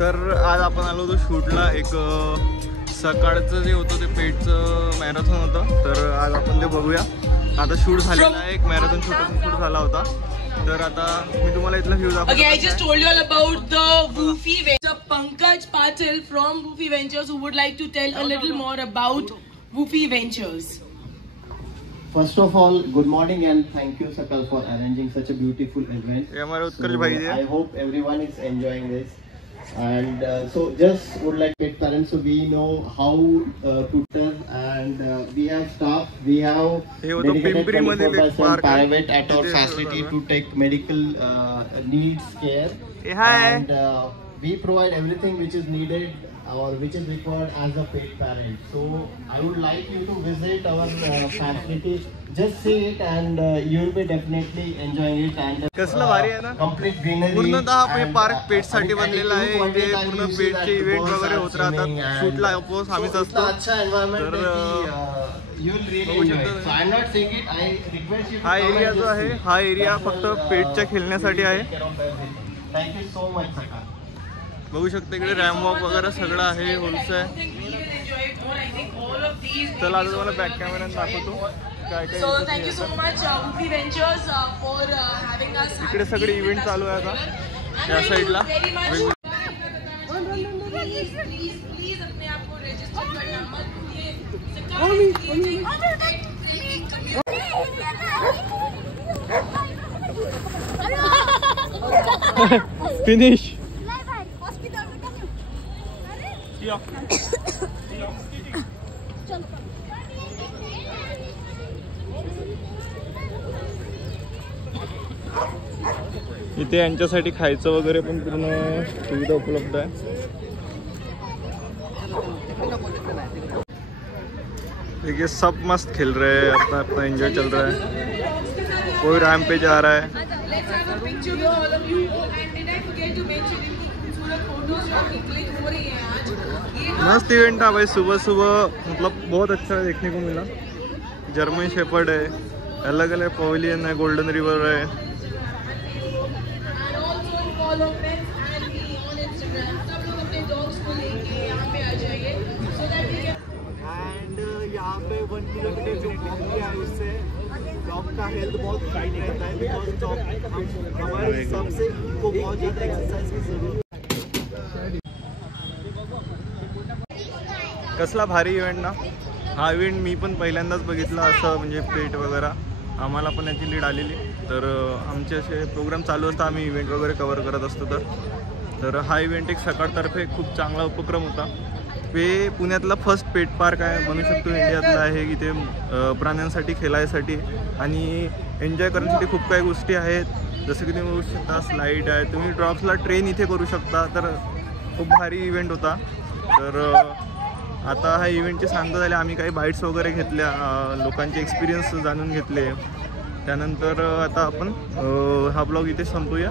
तर आज आपण आलो होतो शूटला. एक सकाळचं जे होतं ते पेटचं मॅरेथॉन होतं, तर आज आपण ते बघूया. आता शूट झालेला आहे, एक मॅरेथॉन शूट झाला होता. तर आता मी तुम्हाला इथला व्ह्यू दाखवतो. Okay, I just told you all about the Woofy Ventures. Pankaj Patil from Woofy Ventures who would like to tell a little more about Woofy Ventures. First of all, good morning and thank you Sakal for arranging such a beautiful event. ये हमारे उत्कर्ष भाई है. I hope everyone is enjoying this. And so just would like pet parents, so we know how to turn, and we have staff, we have dedicated 24/7 private at our facility to take medical needs care, and we provide everything which is needed or which is required as a pet parent. So I would like you to visit our facility, just see it, and you will be definitely enjoying it. And कसला भारी आहे ना, complete greenery. पूर्णतः हे पार्क पेट साठी बनलेलं आहे. इथे पूर्ण पेटचे इव्हेंट वगैरे होत राहतात. शूटला अपोज आम्हीच असतो. अच्छा environment you will really enjoy it. So I am not saying it, I request you to हा एरिया जो आहे, हा एरिया फक्त पेटच्या खेळण्यासाठी आहे. Thank you so much Saka. बघू शकता इकडे रॅम वॉक वगैरे सगळं आहे, होल्स आहे. चला आता तुम्हाला बॅक कॅमेरा दाखवतो काय काय. So thank you so much Woofy Ventures for having us. इकडे सगळे इव्हेंट चालू आहे आता या साईडला. प्लीज अपने आप को रजिस्टर करना मत भूलिए. फिनिश. इथे यांच्यासाठी खायचं वगैरे पण पूर्ण सुविधा उपलब्ध आहे. देखिए सब मस्त खेल रहे हैं, अपना अपना एंजॉय चल रहा है. कोई रैंप पे जा रहा है. मस्त इवेंट था भाई. सुबह सुबह मतलब बहुत अच्छा देखने को मिला. जर्मन शेफर्ड है, अलग अलग पवेलियन है, गोल्डन रिवर है. यहाँ पे 1 किलोमीटर जो वॉक है उससे डॉग का हेल्थ बहुत फाइन रहता है, बिकॉज डॉग हमारे हिसाब से उनको बहुत ज़्यादा एक्सरसाइज की जरूरत. कसला भारी इव्हेंट ना हा. इव्हेंट मी पण पहिल्यांदाच बघितला असं, म्हणजे पेट वगैरे. आम्हाला पण याची लीड आलेली, तर आमचे असे प्रोग्राम चालू असतात, आम्ही इव्हेंट वगैरे कव्हर करत असतो. तर हा इव्हेंट एक सकाळतर्फे खूप चांगला उपक्रम होता. हे पुण्यातला फर्स्ट पेट पार्क आहे म्हणू शकतो, इंडियातला आहे. इथे प्राण्यांसाठी खेळायसाठी आणि एन्जॉय करण्यासाठी खूप काही गोष्टी आहेत. जसं की तुम्ही बघू शकता स्लाईड आहे, तुम्ही ड्रॉप्सला ट्रेन इथे करू शकता. तर खूप भारी इव्हेंट होता. तर आता हा इव्हेंटची सांगता झाली. आम्ही काही बाईट्स वगैरे घेतल्या, लोकांचे एक्सपिरियन्स जाणून घेतले. त्यानंतर आता आपण हा ब्लॉग इथे संपूया.